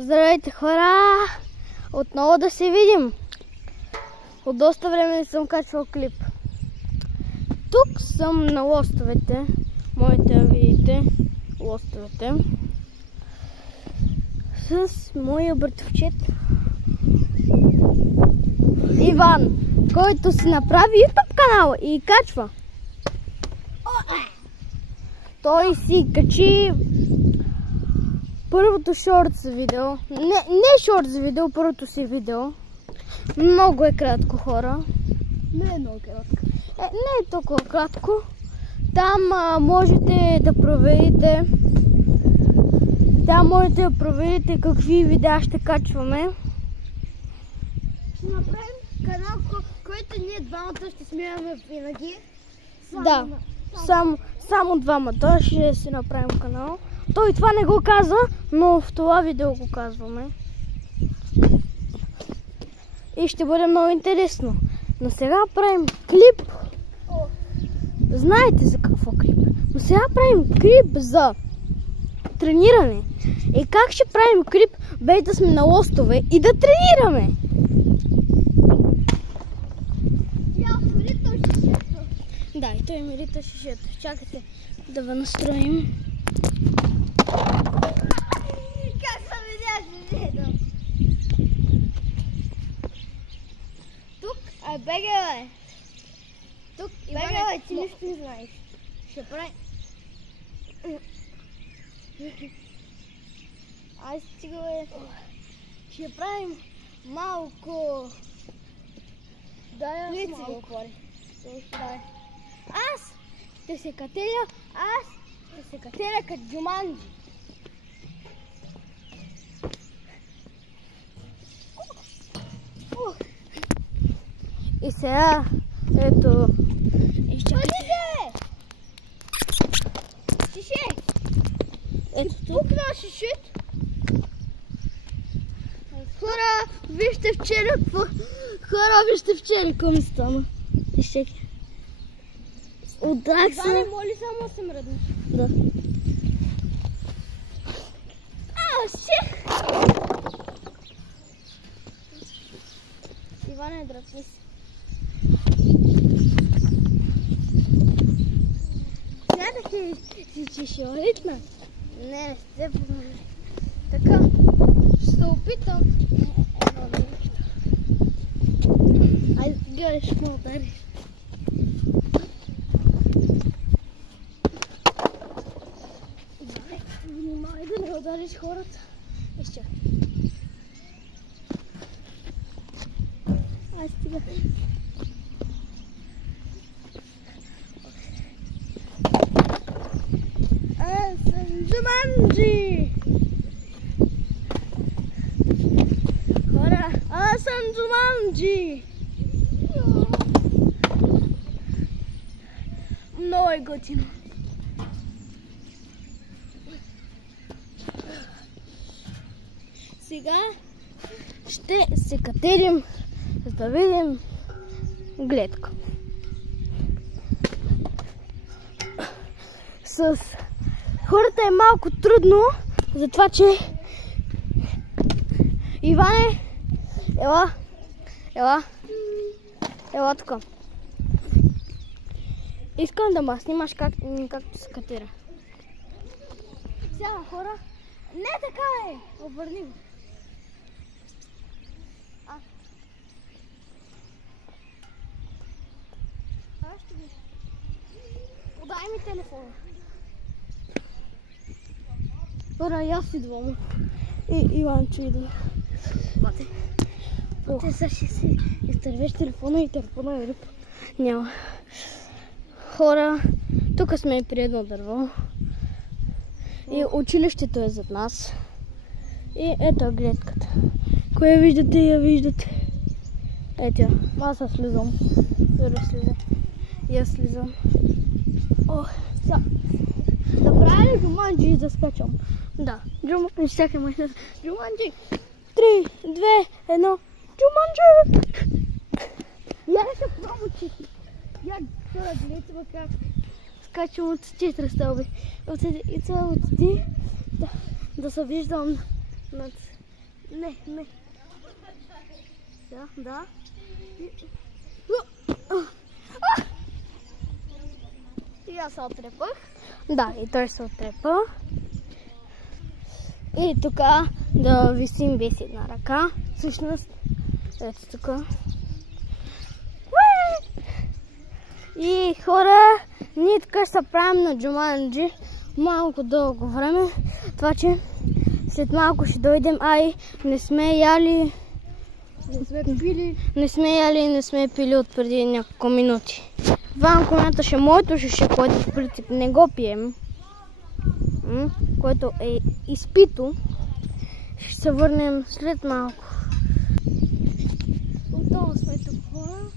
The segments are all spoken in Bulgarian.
Здравейте, хора! Отново да се видим. От доста време не съм качвал клип. Тук съм на лостовете. Можете да видите лостовете. С моя братовчет Иван, който си направи YouTube канал и качва. Той си качи първото шортс видео. Не шортс видео, първото си видео. Много е кратко, хора. Не е много кратко. Не е толкова кратко. Там можете да проверите. Там можете да проверите какви видеа ще качваме. Ще направим канал, който ние двамата ще смеяме винаги. Да, само двамата ще си направим канал. Той това не го каза, но в това видео го казваме. И ще бъде много интересно. Но сега правим клип. Знаете за какво клип? Но сега правим клип за трениране. И как ще правим клип без да сме на лостове и да тренираме? Да, и той ми рита шишето. Чакайте да ви настроим. Как съм видя шишето? Тук, бегай, тук, бегай, ти нищо не знаеш. Ще прави... Ай, стига, ще правим малко... Дай аз малко. Дай. Аз ще се катеря, като Джуманджи. И сега, ето... Шише! Ето тук. Пукна шишето. Хора, вижте вчера какво ми стана. Изчекай. Удрах се. Иване, моли само се мръднеш. Да. Ще! Иване, дръпни се. Смятах си ще ритна. Не се помогне. Така, ще се опитам. Айде, гледаш, ще ме удариш. Внимай да не удариш хората. Изчакай. Ай, стига. Аз съм Джуманджи! Хора, аз съм Джуманджи! Много е готино. Сега ще се катерим, за да видим гледка. С хората е малко трудно, затова че Иване, ела тук. Искам да ме снимаш както се катера. Сега, хора, не така е! Обърни го. Ще ви. Подай ми телефона. Хора, и аз идвам. И Иванчо идва. Бате. Те сега ще си изтървеш телефона и телефона е рип. Няма. Хора, тук сме при едно дърво. И училището е зад нас. И ето е гледката. Коя виждате, я виждате. Ето я. Аз слизам. Добре, слизам. И аз слизам. Ох, сега. Да правя ли Джуманджи и да скачам? Да. Джуманджи, чакай машината. Джуманджи. 3, 2, 1. Джуманджи! Я не се пробвам, че... Я, хора, гледайте ме как. Скачам от 4 стълби. И това отиди да се виждам над Не. Да. И аз се отрепах. Да, и той се отрепа. И тук да висим без една ръка. Всъщност, ето тук. И хора, ние така ще се правим на Джуманджи малко дълго време. Това, че след малко ще дойдем, не сме яли. Не сме пили от преди няколко минути. Ванко мяташе моето шише, което в принцип не го пием. Което е изпито. Ще се върнем след малко. Отново сме тук хора,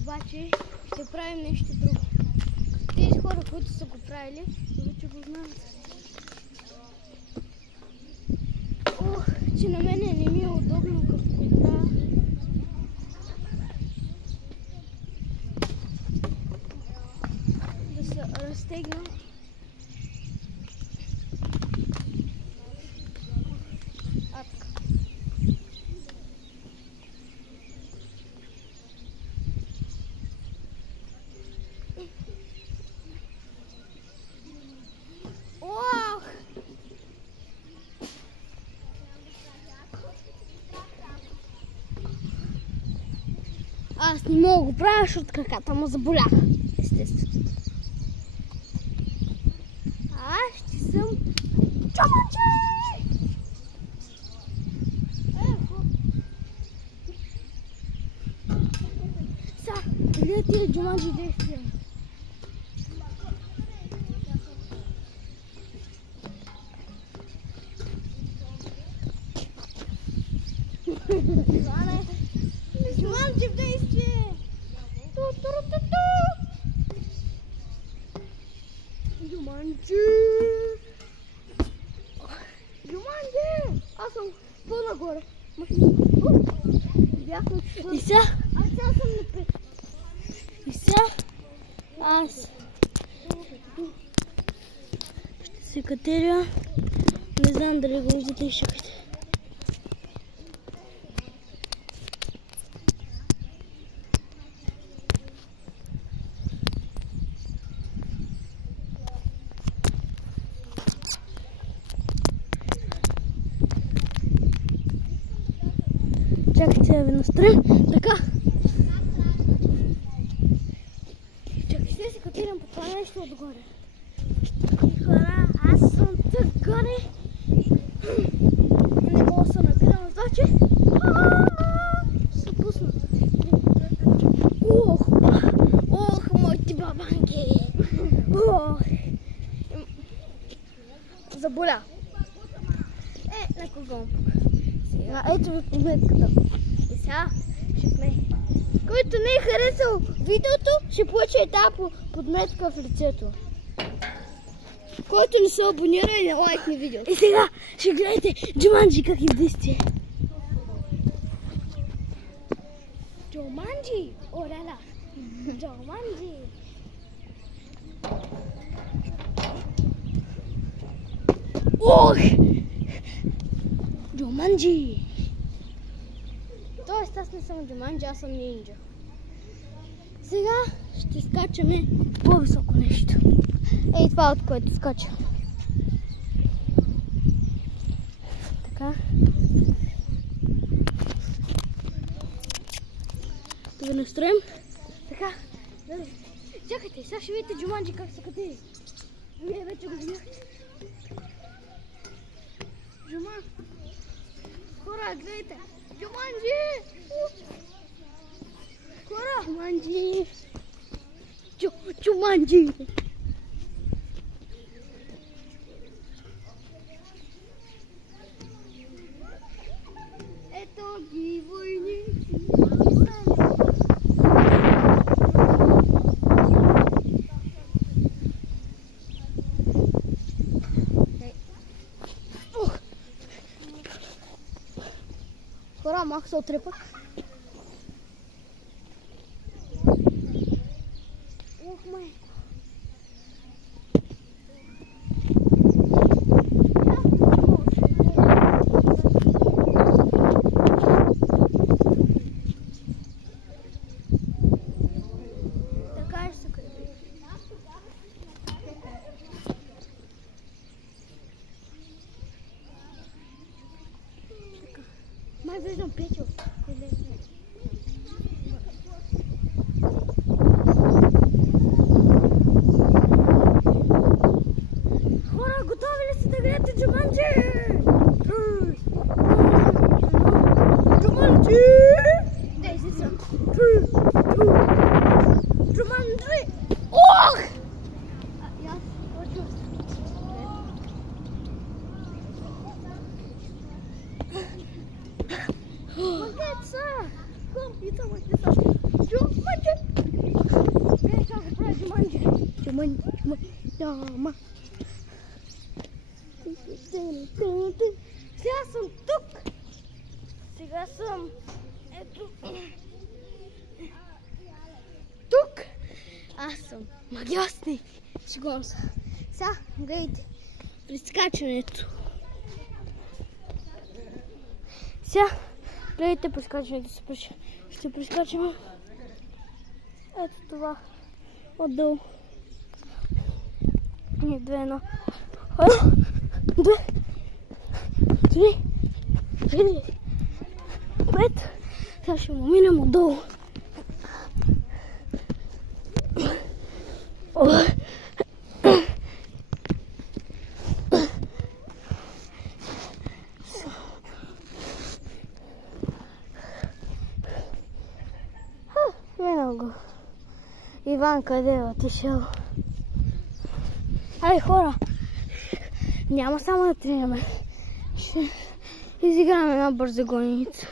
обаче ще правим нещо друго. Тези хора, които са го правили, вече го знаят. Че на мене не ми е удобно като правя. Да се разтегна. Аз не мога го правя, защото краката му заболяха. Естествено. Аз ще съм Джуманджи! Къде ти е Джуманджи действия? Джуманджи в действие! Джуманджи! Джуманджи! Аз съм по-нагоре. И сега? Аз сега съм напред. И сега? Аз ще се катеря. Не знам дали го виждате и чакайте. Чакайте да ви настроим. Така. Чакай се катерям по това нещо отгоре. И хора, аз съм тук горе. Не мога да се набирам в това, че се пусна. Ох, моите бабанки. Заболя. На кого? Ето ви подметката. И сега ще сме. Който не е харесал видеото, ще получи и тази подметка в лицето. Който не се абонира и не лайкне видеото. И сега ще гледате Джуманджи как е в действие. Джуманджи! Орела! Джуманджи! Ох! Джуманджи! Тоест аз не съм Джуманджи, аз съм нинджа. Сега ще скачаме по-високо нещо. Ей, това от което скачам. Така. Да го настроим. Така. Чакайте, сега ще видите Джуманджи как се катери. Вие вече го видяхте. Джуман. Хора, гледайте. Джуманджи! Хора! Джуманджи! Джуманджи! Ето ги войници. Хора, малко се отрепах. Ох, май. не виждам Петю. Хора, готови ли сте да гледате Джуманджи? Джуманджи! Тези са. Джуманджи! Ох! Магеца! Компица, магеца! Джуманджи! Вие сега го прави Джуманджи! Джуманджи! Няма! Сега съм тук! Сега съм... Ето... Тук! Аз съм магиосник! Шегувам се. Сега, гледайте. Прескачането. Сега, гледайте прескачането. Ще прескачаме. Ето това. Отдолу. И 2, 1. 2, 3, 4, 5. Сега ще му минем отдолу. Минал го. Иван къде е отишъл? Ай, хора! Няма само да тренираме. Ще изиграем една бърза гоненица.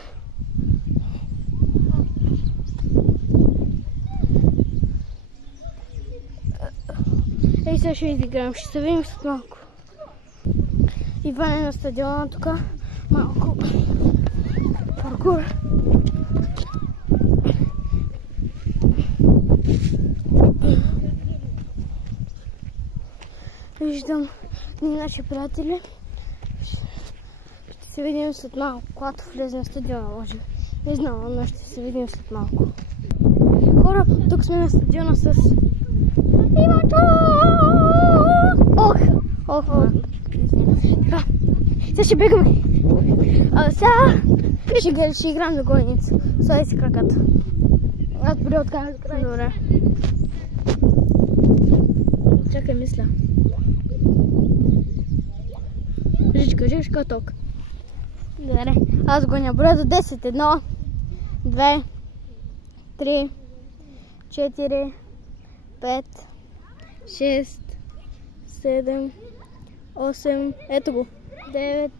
Ей, сега ще изиграем. Ще се видим след малко. Иван е на стадиона тук. Малко паркур. Виждам наши приятели. Ще се видим след малко, когато влезем в стадиона, може. Не знам, но ще се видим след малко. Хора, тук сме на стадиона с Иванчо! Ох! Така, сега ще бегаме. Сега ще играем за гоненица. Слади си краката. Аз бъде откарам за край. Добре. Чакай, мисля. Жичка, ток. Добре. Аз гоня броя до 10. 1, 2, 3, 4, 5, 6, 7, 8, ето го. 9,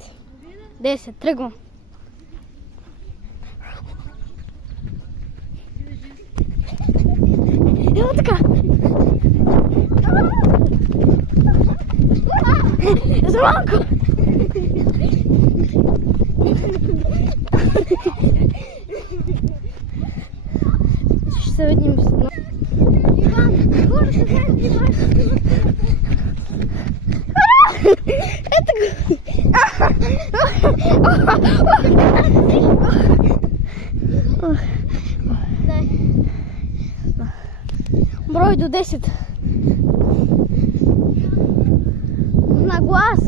10. Тръгвам. Ево така. За малко. Ще се видим с едно. Иван, хора, ще вземем Иван. Ето го. Брой до 10. На глас.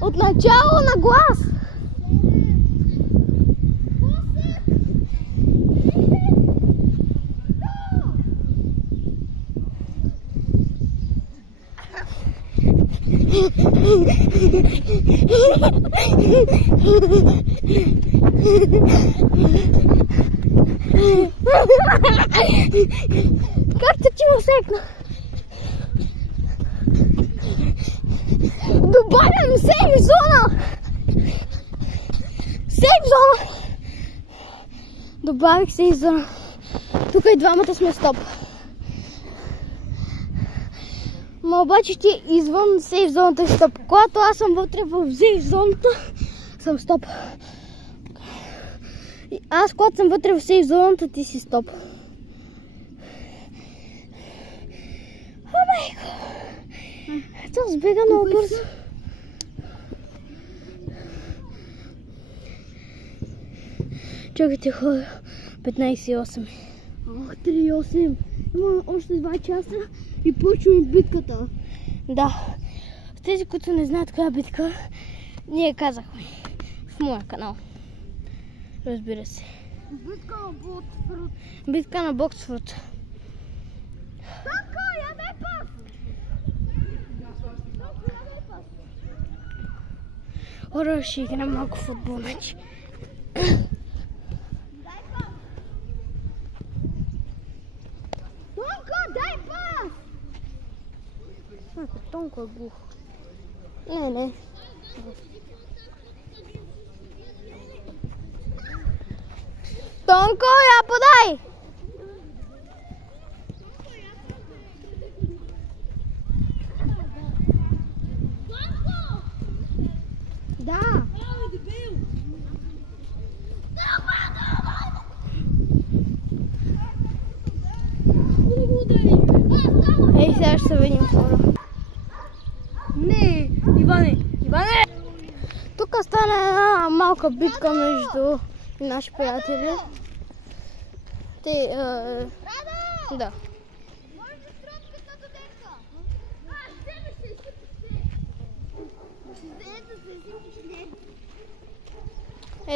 От начало на глас. Как ти му секна? Добавям сейф зона! Сейф зона! Добавих сейф зона. Тук и двамата сме стоп. Но обаче ти извън сейф зоната си стоп. Когато аз съм вътре в сейф зоната, съм стоп. И аз когато съм вътре в сейф зоната, ти си стоп. О, майко! Ето сбега много бързо. Чакайте, хора. 15:08. 3:08. Има още 2 часа и почваме битката. Да. Тези, които не знаят коя битка, ние казахме. в моя канал. Разбира се. Битка на Ботсфрут. Битка на Ботсфрут. Танко, я дай пас! Танко, я дай пас! Хора, ще играем малко футбол, значи. Дай пас! Танко, дай пас! Тонко е глух. Не. Тонко, я подай! Да! Ей, сега ще се видим хора. Не, Иване! Тук стана една малка битка между наши приятели. Те, да. Може да стръпкат на додека?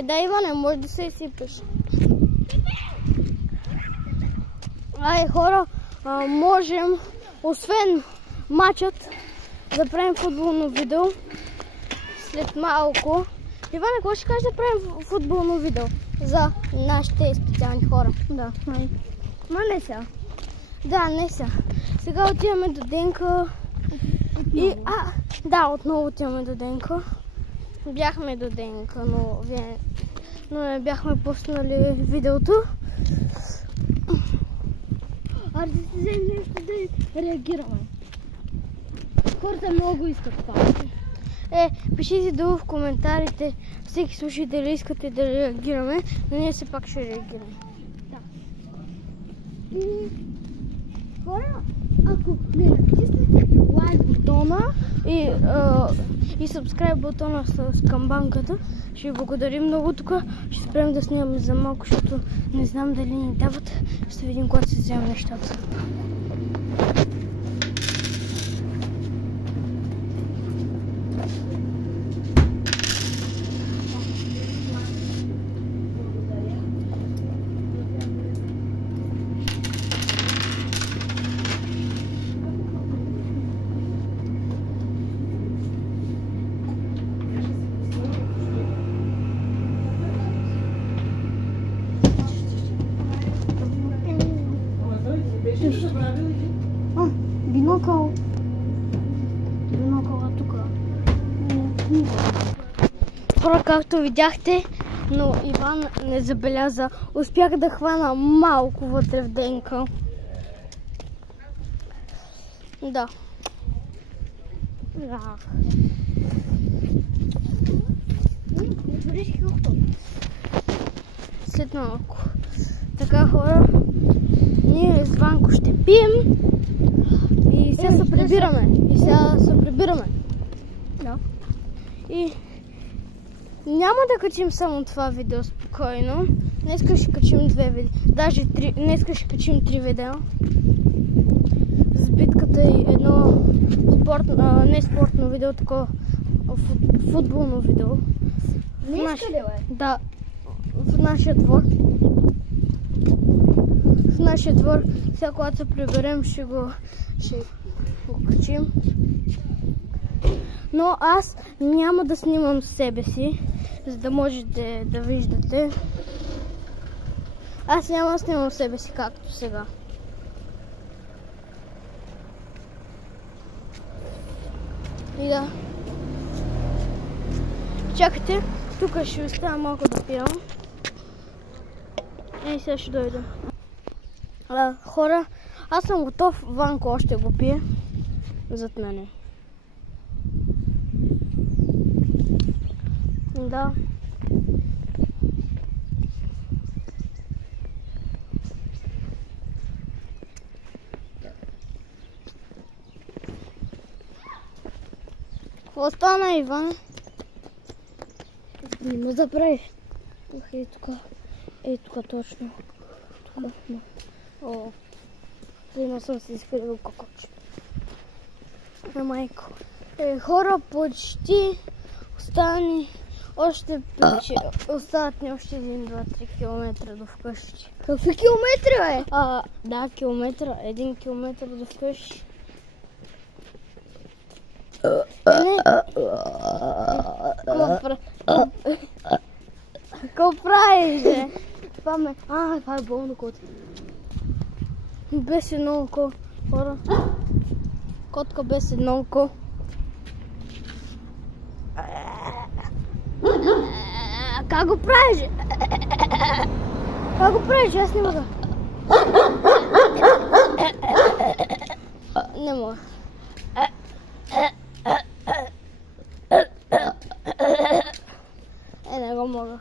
Да, Иване, може да се изсипеш. Ай, хора, можем, освен матчът, да правим футболно видео след малко. Иване, какво ще кажеш да правим футболно видео за нашите специални хора? Да, ма не сега. Да, не сега. Сега отиваме до Денка. И, да, отново отиваме до Денка. Бяхме до Денка, но не бяхме пуснали видеото. Аре да си вземем нещо да реагираме. Хората много искат това. Пишите долу в коментарите всеки случай дали искате да реагираме, но ние все пак ще реагираме. Да. И хора, ако не натиснете лайк бутона и subscribe бутона с камбанката, ще ви благодарим много. Тук ще спрем да снимаме за малко, защото не знам дали ни дават. Ще видим когато се вземем нещата. Бинокъл. Бинокъл е тук. Хора, както видяхте, но Иван не забеляза. Успях да хвана малко вътре в Денка. Да. След малко. Така, хора, ние с Ванко ще пием и сега се прибираме. Да. И няма да качим само това видео спокойно. Днеска ще качим 2 видео. Даже 3. Днеска ще качим 3 видео. С битката и едно не спортно видео, такова футболно видео. Днеска ли е? Да. В нашия двор. В нашия двор. Сега когато се приберем ще го качим. Но аз няма да снимам себе си, за да можете да виждате. Аз няма да снимам себе си както сега. И да. Чакайте, тук ще оставя малко да пия. И сега ще дойда. Хора, аз съм готов, Ванко още го пие зад мене. Да. Какво стана, Иван? Не ме забравих. Ей тук точно. Тук. О, взема съм си изхвърлил кокоч. Майко. Хора, почти Още пичи. Остават ни още 1, 2, 3 километра до вкъщи. Какви километри, бе? Да, километра. 1 километър до вкъщи. Какво правиш, бе? Това е болно кот. Без едно око, хора. Котка без едно око. Как го правиш? Как го правиш? Аз не мога. Не мога. Не го мога.